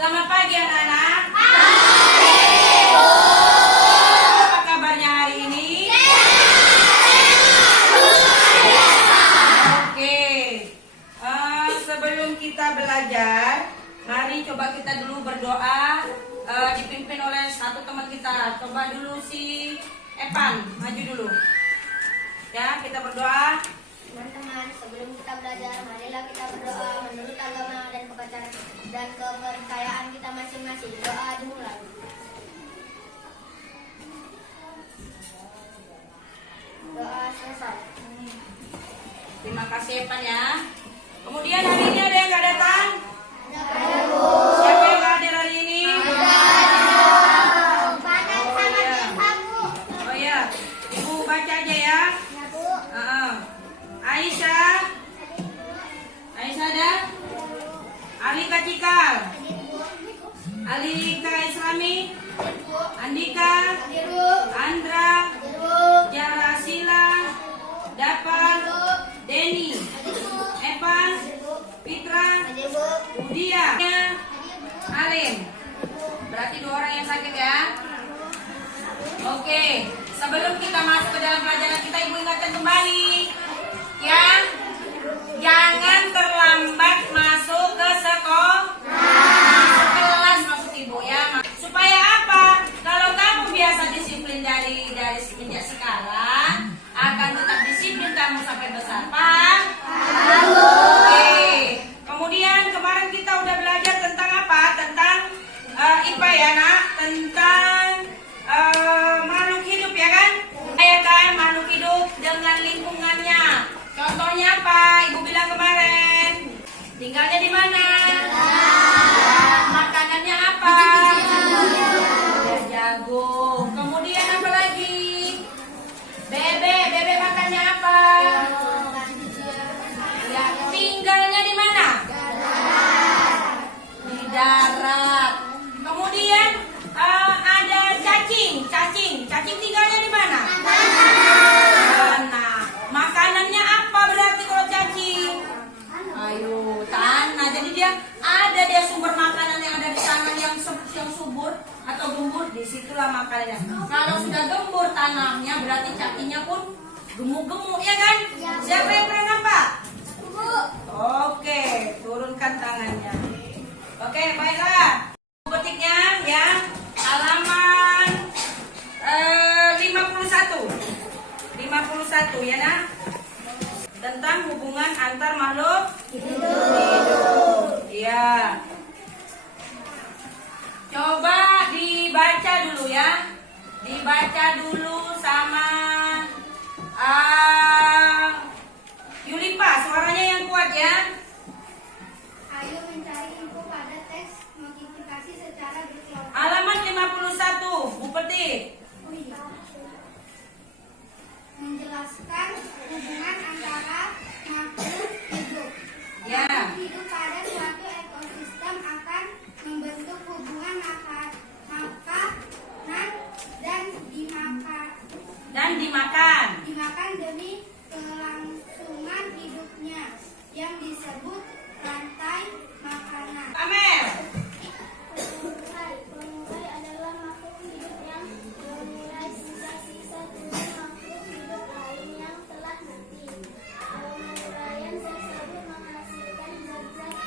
Selamat pagi anak-anak. Apa kabarnya hari ini? Oke. Sebelum kita belajar, mari coba kita dulu berdoa. Dipimpin oleh satu teman kita. Coba dulu si Evan, maju dulu. Ya, kita berdoa. Teman-teman, sebelum kita belajar, marilah kita berdoa menurut agama dan kepercayaan kita masing-masing. Doa dimulai. Doa selesai. Terima kasih Evan ya. Kemudian hari ini ada yang nggak datang? Ada, Bu. Siapa yang nggak hadir hari ini? Badan sama Eva, Bu. Oh ya, Ibu baca aja ya. Ya, Bu. Aisyah ada? Alika Cikal, Alika Islami, Andika, Andra, Jarasila, Dapan, Denny, Evan, Fitra, Budia, Alim. Berarti 2 orang yang sakit ya. Oke, sebelum kita masuk ke dalam pelajaran kita, Ibu ingatkan kembali ya, jangan terlambat masuk ke sekolah. Kelas maksud Ibu ya. Supaya apa? Kalau kamu biasa disiplin dari semenjak sekarang, akan tetap disiplin kamu sampai besar. Paham? Oke. Kemudian kemarin kita udah belajar tentang apa? Tentang IPA ya nak, tentang makhluk hidup ya kan? Ya kan, makhluk hidup dengan lingkungannya. Contohnya apa? Ibu bilang kemarin. Tinggalnya di mana? Makanannya apa? Jagung. Kemudian apa lagi? Bebek makannya apa? Ya, tinggalnya di mana? Di darat. Kemudian ada cacing tinggalnya di mana? Tanah. Makanannya apa berarti kalau cacing? Ayo, tanah. Jadi dia sumber makanan yang ada di tanah yang subur atau gembur, disitulah makanannya. Kalau sudah gembur tanahnya, berarti cacingnya pun gemuk-gemuk ya kan? Siapa yang pernah nampak? Oke, turunkan tangannya. Oke, baiklah. Petiknya ya, halaman 51 ya nak, tentang hubungan antar makhluk hidup. Ya, coba dibaca dulu ya, dibaca dulu sama Yulipa, suaranya yang kuat ya. Ayo mencari info pada teks multiplikasi secara berkelompok. Halaman 51, Bu Petik. Menjelaskan hubungan antara makhluk hidup. Ya. Makhluk hidup pada suatu ekosistem akan membentuk hubungan makanan dan dimakan demi kelangsungan hidupnya yang disebut rantai makanan. Amel. Pemulai adalah makhluk hidup yang memulai sisa-sisa tubuh makhluk hidup lain yang telah mati. Pemulaian tersebut menghasilkan zat-zat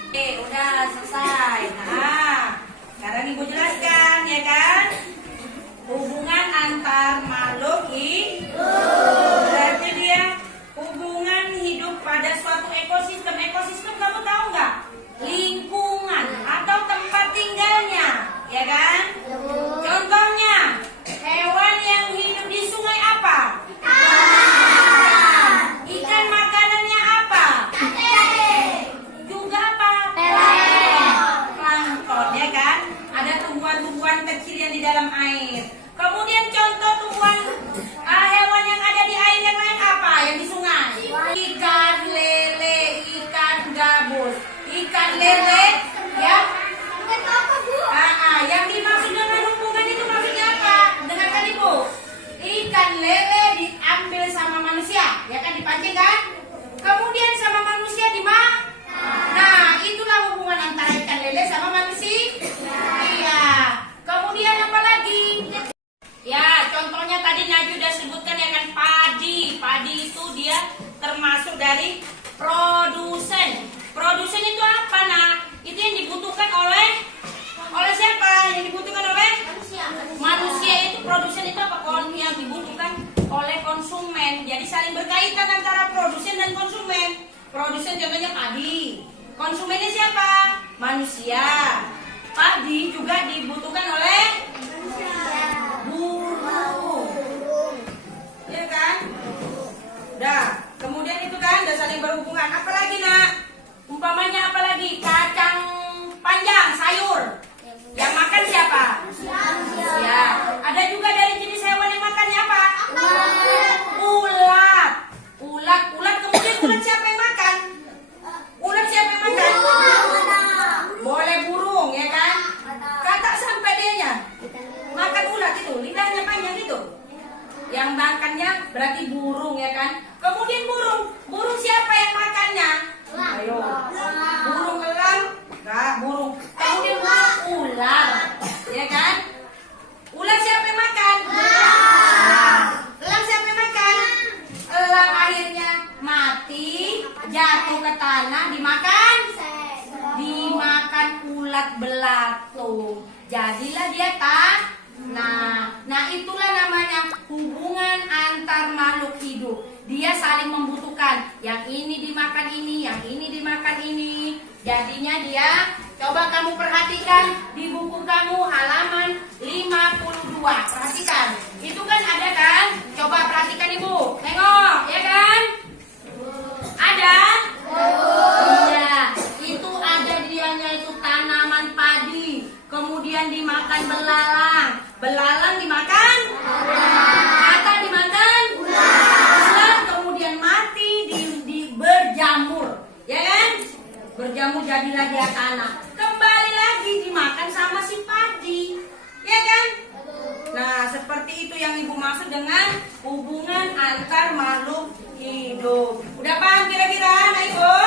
Produsen contohnya padi. Konsumennya siapa? Manusia. Padi juga dibutuhkan oleh burung. Iya kan? Udah. Kemudian itu kan udah saling berhubungan. Apalagi nak? Umpamanya apalagi? Kacang panjang, sayur. Yang makan siapa? Manusia. Ada juga dari jenis hewan yang makannya apa? Ulat. Ulat. Kemudian ulat siapa yang makan? Ulat siapa yang makan? Boleh burung, ya kan? Kata sampai dianya makan ulat itu, lidahnya panjang itu. Yang makannya berarti burung, ya kan? Kemudian burung siapa yang makannya? Ayo, burung elang, enggak burung. Kemudian burung ular, ya kan? Ular siapa yang makan? Elang siapa yang makan? Elang akhirnya mati, jatuh ke tanah, dimakan ulat belatung. Jadilah dia tanah. Nah, itulah namanya hubungan antar makhluk hidup. Dia saling membutuhkan. Yang ini dimakan ini, yang ini dimakan ini. Jadinya dia, coba kamu perhatikan di buku kamu halaman 52. Perhatikan. Itu kan ada kan? Coba perhatikan Ibu. Tengok, ya kan? Ada? Iya. Itu ada dianya itu tanaman padi. Kemudian dimakan belalang. Belalang dimakan? Kata dimakan? Ular. Kemudian mati di berjamur. Ya kan? Berjamur jadilah dia tanah. Kembali lagi dimakan sama si padi. Ya kan? Nah, seperti itu yang Ibu maksud dengan hubungan antar makhluk hidup. Udah paham kira-kira, anak Ibu?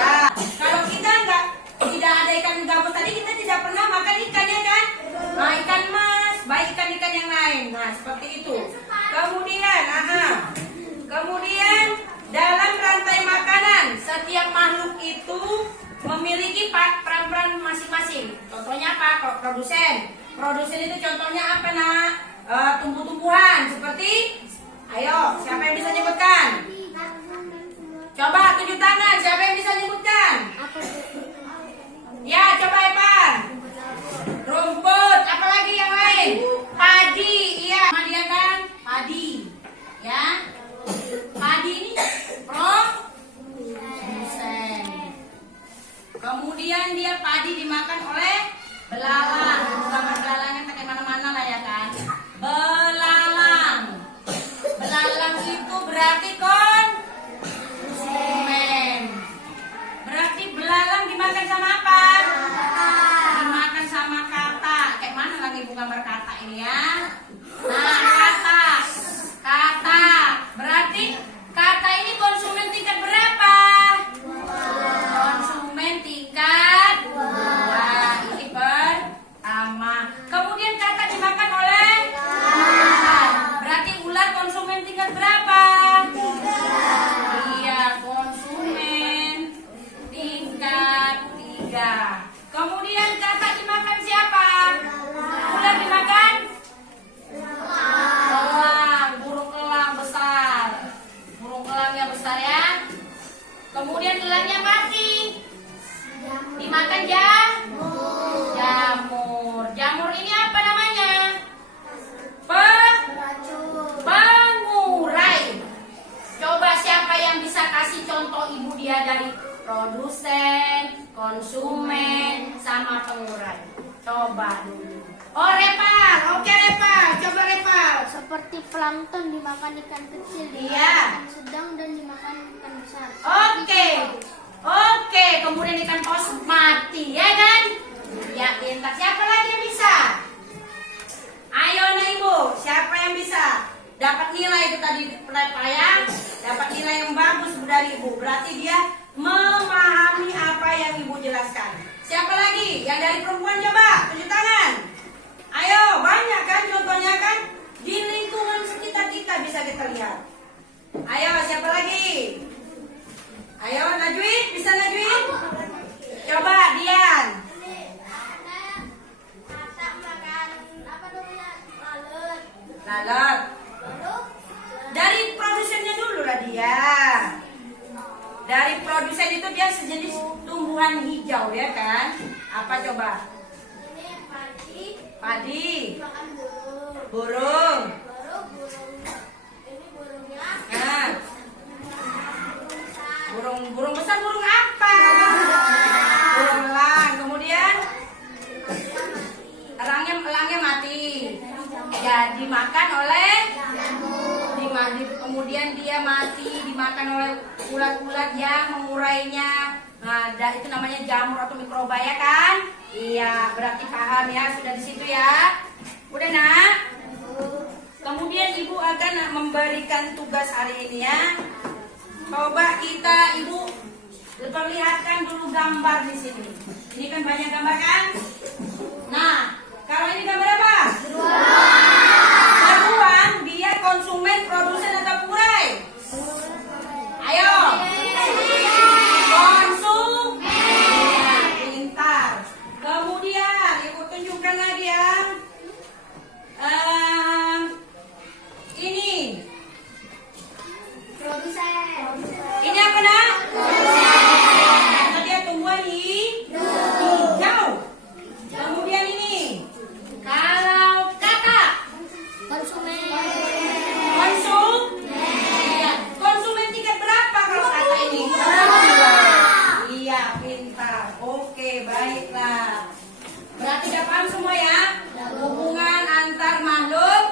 Ya. Kalau kita tidak ada ikan gabus tadi, kita tidak pernah makan ikan, ya kan? Nah, ikan mas, baik ikan-ikan yang lain. Nah, seperti itu. Kemudian dalam rantai makanan, setiap makhluk itu memiliki peran-peran masing-masing. Contohnya apa? Kalau produsen itu contohnya apa, nak? Tumbuh-tumbuhan seperti, ayo, siapa yang bisa nyebutkan? Coba tunjuk tangan, siapa yang bisa nyebutkan? Ya, coba Evan. Rumput, apalagi yang lain? Padi, iya. Sama dia kan? Padi, ya. Padi ini produsen. Kemudian dia padi dimakan oleh belalang. Gambar belalangnya pakai mana-mana lah, ya kan? Belalang. Belalang itu berarti konsumen. Berarti belalang dimakan sama apa? Dimakan sama kata. Kayak mana lagi Ibu gambar kata ini, ya? Nah, kata. Berarti kata ini konsumen tingkat berapa? Konsumen tingkat 2. Ini pertama. Kemudian kata dimakan oleh ular. Berarti ular konsumen tingkat berapa? 3. Iya, konsumen tingkat 3. Kemudian kata dimakan siapa? Ular dimakan? Elang, burung elang besar. Burung elangnya besar, ya. Kemudian elangnya mati. Dimakan jamur. Jamur ini apa namanya? Pengurai. Coba siapa yang bisa kasih contoh Ibu dia dari produsen, konsumen, sama pengurai? Coba dulu. Oh, Repal. Oke, Repal. Coba Repal. Seperti plankton dimakan ikan kecil, Iya. ikan sedang dan dimakan ikan besar. Oke. Kemudian ikan paus mati, ya kan? Ya, pintar. Siapa lagi yang bisa? Ayo, nah Ibu. Siapa yang bisa? Dapat nilai itu tadi payah. Dapat nilai yang bagus dari Ibu. Berarti dia memahami apa yang Ibu jelaskan. Siapa lagi? Yang dari perempuan coba tunjuk tangan. Ayo, banyak kan contohnya kan? Di lingkungan sekitar kita bisa kita lihat. Ayo, siapa lagi? Ayo, Najwi, bisa Najwi? Coba, Dian. Kata makan apa namanya? Lalat. Dari produsennya dulu lah dia. ya kan? Apa coba? Ini padi. Padi. Makan burung. Burung. Baru burung. Ini burungnya. Nah, Besar. burung besar burung apa? Burung elang. Kemudian elangnya mati. Ya dimakan oleh kemudian dia mati dimakan oleh ulat-ulat yang mengurainya. Nah, itu namanya jamur atau mikroba ya kan? Iya, berarti paham ya, sudah di situ ya. Udah nak? Kemudian ibu akan memberikan tugas hari ini ya. Coba ibu perlihatkan dulu gambar di sini. Ini kan banyak gambar kan? Nah, kalau ini gambar apa? Beruang, dia konsumen, produsen atau pengurai? Ayo. Konsumen. Pintar. Kemudian ibu tunjukkan lagi ya. Ini. Produsen. Ini apa nak? Karena dia tumbuhan hijau. Kemudian ini. Kalau kata Konsumen. konsumen tingkat berapa kalau kata ini? Iya, pintar. Oke, baiklah. Berarti udah paham semua ya? Hubungan antar makhluk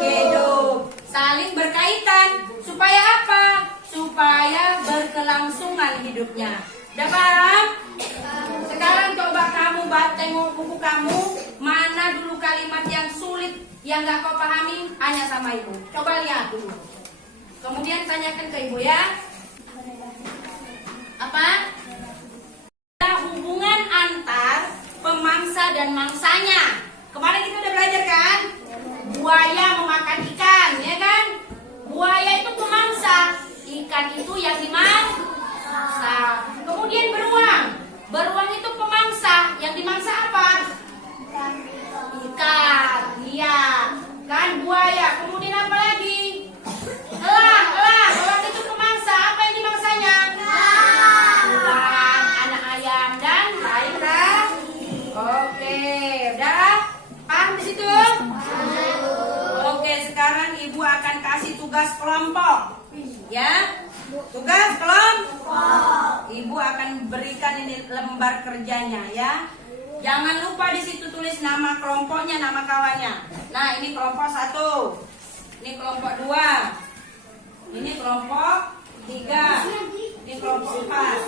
hidup saling berkaitan. Supaya apa? Supaya berkelangsungan hidupnya. Udah paham? Sekarang coba kamu tengok buku kamu. Mana dulu kalimat yang sulit yang gak kau pahami, hanya sama ibu. Coba lihat dulu. Kemudian tanyakan ke ibu ya. Apa? Ada hubungan antar pemangsa dan mangsanya. Kemarin kita udah belajar kan? Buaya memakan ikan, ya kan? Buaya itu pemangsa, ikan itu yang dimangsa. Kemudian beruang. Beruang itu pemangsa, yang dimangsa apa? Ikan, iya. Kan buaya. Kemudian apa lagi? Elang itu pemangsa. Apa yang dimangsanya? Ular, anak ayam dan lain-lain. Oke, udah paham di situ? Oke, sekarang ibu akan kasih tugas kelompok. Ya, tugas kelompok. Ibu akan berikan ini lembar kerjanya ya. Jangan lupa di situ tulis nama kelompoknya, nama kawannya. Nah, ini kelompok 1. Ini kelompok 2. Ini kelompok 3. Ini kelompok 4.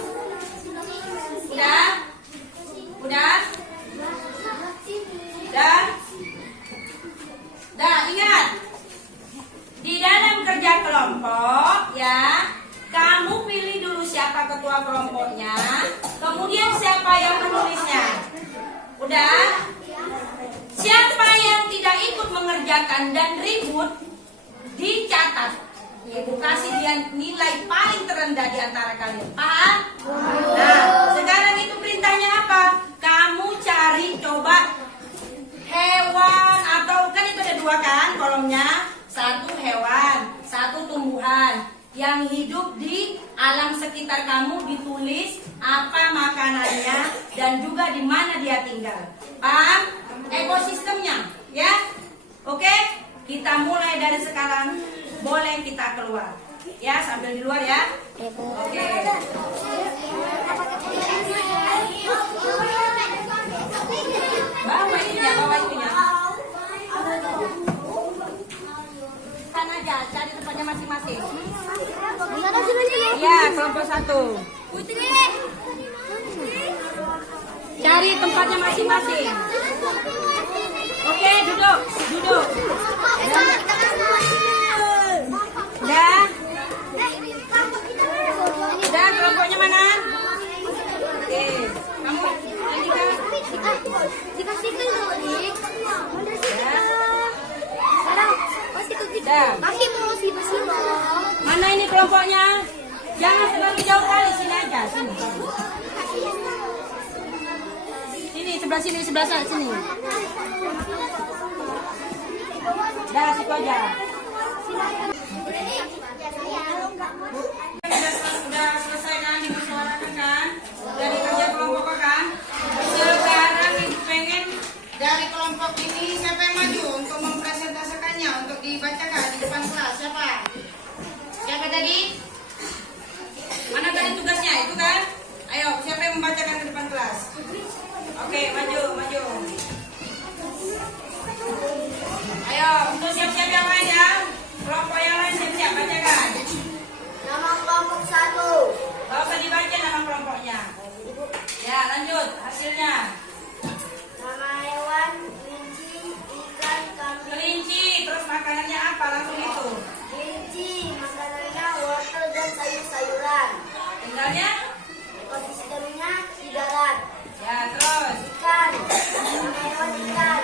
Udah? Udah? Dah, ingat. Di dalam kerja kelompok ya, kamu pilih dulu siapa ketua kelompoknya, kemudian siapa yang menulisnya. Udah? Siapa yang tidak ikut mengerjakan dan ribut, dicatat. Ibu kasih dia nilai paling terendah di antara kalian. Paham? Nah, sekarang itu perintahnya apa? Kamu cari coba hewan atau kan itu ada 2 kan kolomnya. 1 hewan, 1 tumbuhan yang hidup di alam sekitar kamu, ditulis apa makanannya dan juga di mana dia tinggal. Paham? Ekosistemnya, ya? Oke? Kita mulai dari sekarang. Boleh kita keluar. Ya, sambil di luar ya. Oke. Bawa itunya. Kan aja, cari tempatnya masing-masing. Iya, kelompok 1. Cari tempatnya masing-masing. Oke, duduk. Udah, kelompoknya mana? Oke, kamu lanjutkan. Dikasih dulu, Dik. Udah. Kasih dulu sih, Mana ini kelompoknya? Jangan terlalu jauh kali, sini aja, sini. Sini, sebelah sana, sini. Dah, situ aja. Sudah selesai kan dimusyawarahkan kan? Dari kerja kelompok kan? tadi? Mana tadi tugasnya? Itu kan? Ayo, siapa yang membacakan ke depan kelas? Oke, maju, maju. Ayo, untuk siap-siap yang lain ya. Kelompok yang lain siap-siap, bacakan. Nama kelompok 1. Gak usah dibaca nama kelompoknya. Ya, lanjut. Hasilnya. Nama hewan, kelinci, ikan, kambing. Kelinci, terus makanannya apa? Langsung itu. Kelinci, makanannya wortel dan sayur-sayuran. Tinggalnya? Ekosistemnya di darat. Ya, terus. Ikan, nama hewan ikan.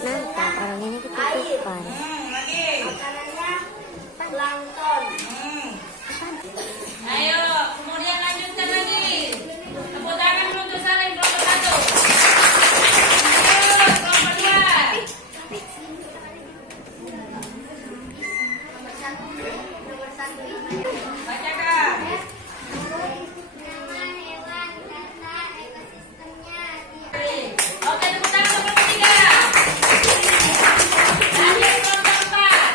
Nampak orangnya Air. ketutupan. Lagi. Makanannya plankton. Ayo, kemudian lanjutkan lagi. Tepuk tangan untuk saling kelompok 1. Ayo, kelompok 2. Nomor 1 ini. Bacakan. Nama hewan kata ekosistemnya di Oke, tepuk tangan untuk kelompok 3. Lanjut kelompok 4.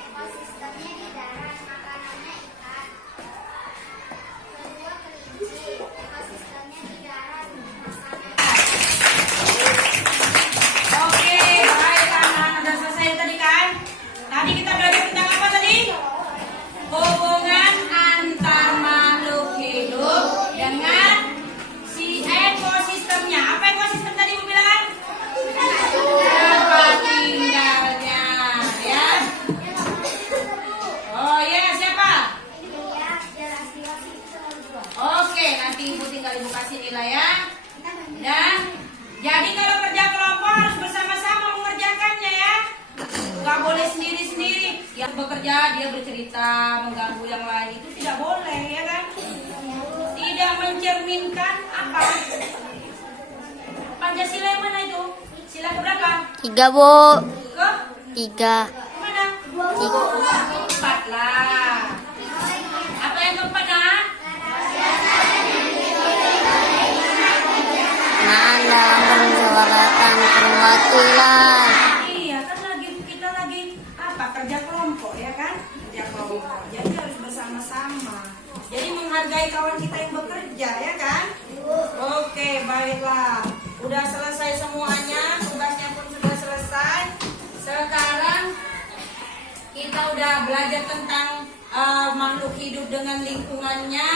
ekosistemnya di darat, makanannya ikan. Kedua kelinci, ekosistemnya di darat, makanannya Oke, baik anak-anak, udah selesai tadi kan? Tadi kita belajar tentang apa tadi? Hubungan antar makhluk hidup dengan si ekosistemnya. Apa ekosistem tadi Bu bilang? Tempat tinggalnya, ya. Oh iya, siapa? ya jelas dikasih Oke, nanti Ibu tinggal Ibu kasih nilai ya. Dan jadi kalau kerja kelompok harus bersama-sama mengerjakannya ya. Gak boleh sendiri-sendiri. Yang bekerja dia bercerita mengganggu yang lain itu tidak boleh ya kan? Tidak mencerminkan apa? Pancasila yang mana itu? Sila keberapa? 3, Bu. Ke 3. mana? 4 lah. Apa yang keempat ah? Kesamaan dalam permusyawaratan perwakilan. Iya kan kita lagi apa kerja kelompok ya kan kerja kelompok jadi harus bersama-sama jadi menghargai kawan kita yang bekerja ya kan. Oke baiklah udah selesai semuanya tugasnya pun sudah selesai. Sekarang kita udah belajar tentang makhluk hidup dengan lingkungannya,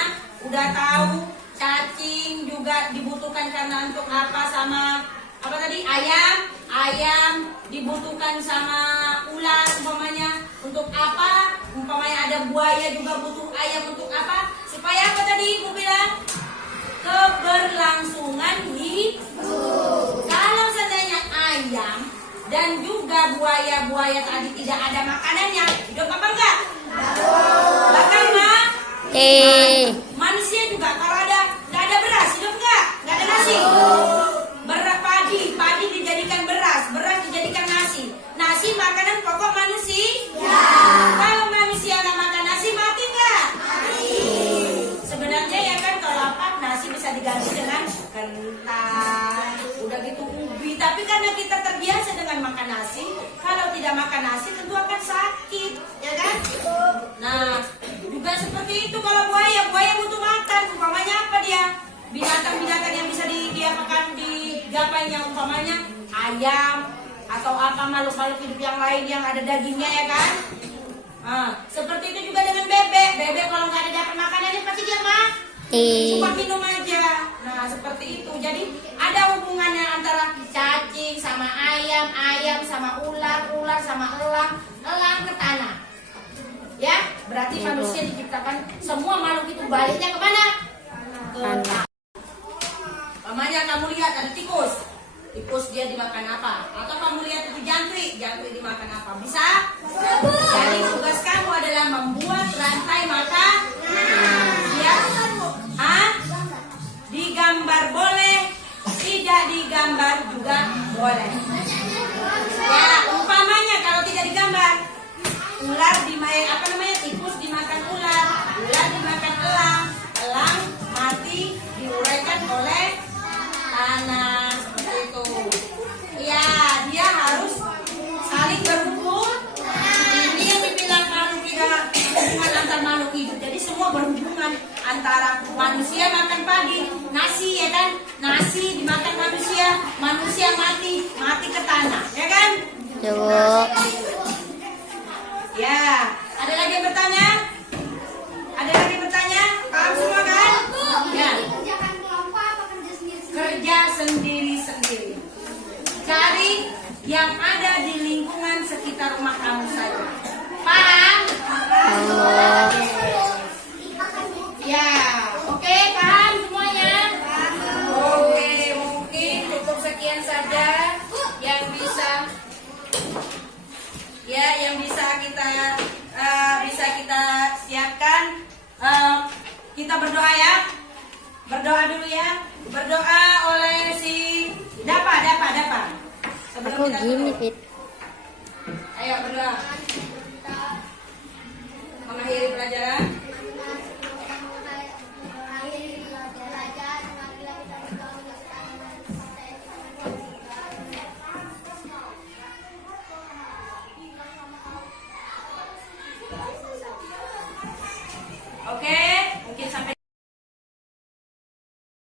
udah tahu cacing juga dibutuhkan karena untuk apa sama apa tadi ayam dibutuhkan sama ular umpamanya untuk apa, umpamanya ada buaya juga butuh ayam untuk apa, supaya apa tadi Ibu bilang keberlangsungan hidup. Kalau seandainya ayam dan juga buaya tadi tidak ada makanannya, hidup apa enggak? Bahkan manusia juga kalau nggak ada beras hidup nggak ada nasi. Padi dijadikan beras dijadikan nasi makanan pokok manusia. Kalau manusia nggak makan nasi mati nggak? Sebenarnya ya kan kalau apa nasi bisa diganti dengan kentang, udah gitu ubi. Tapi karena kita terbiasa dengan makan nasi, kalau tidak makan nasi tentu akan sakit, ya kan? Nah, juga seperti itu kalau buaya butuh makan. Umpamanya apa dia? Binatang-binatang yang bisa dia makan digapainya umpamanya ayam atau apa makhluk-makhluk hidup yang lain yang ada dagingnya ya kan? Nah, seperti itu juga dengan bebek. Bebek kalau nggak ada dapat makanannya pasti dia cuma minum aja. Nah, seperti itu. Jadi ada hubungannya antara cacing sama ayam sama ular sama elang ke tanah. Ya, berarti manusia diciptakan semua makhluk itu baliknya kemana? Ke tanah. Mamanya kamu lihat ada tikus dia dimakan apa? Atau kamu lihat itu jangkrik dimakan apa? Bisa? Jadi tugas kamu adalah membuat rantai makan. Ya? Digambar boleh, tidak digambar juga boleh. Ya, umpamanya kalau tidak digambar, ular tikus dimakan ular dimakan elang mati diuraikan oleh tanah seperti itu. Ya, dia harus antara manusia makan padi, nasi ya kan? Nasi dimakan manusia, manusia mati, mati ke tanah, ya kan? Ya, Bu. Ya, ada lagi yang bertanya? Ada lagi yang bertanya? Paham semua kan? Ya. Kerjakan kelompok apa kerja sendiri? Kerja sendiri-sendiri. Cari yang ada di lingkungan sekitar rumah kamu saja. Paham? Allah. Ya, oke, paham semuanya? Oke, mungkin cukup sekian saja yang bisa kita siapkan. Kita berdoa ya. Berdoa dulu ya. Berdoa oleh si Dapa. Sebelum Aku kita gini, tutup. Fit. Ayo berdoa. Mengakhiri pelajaran. Oke, mungkin sampai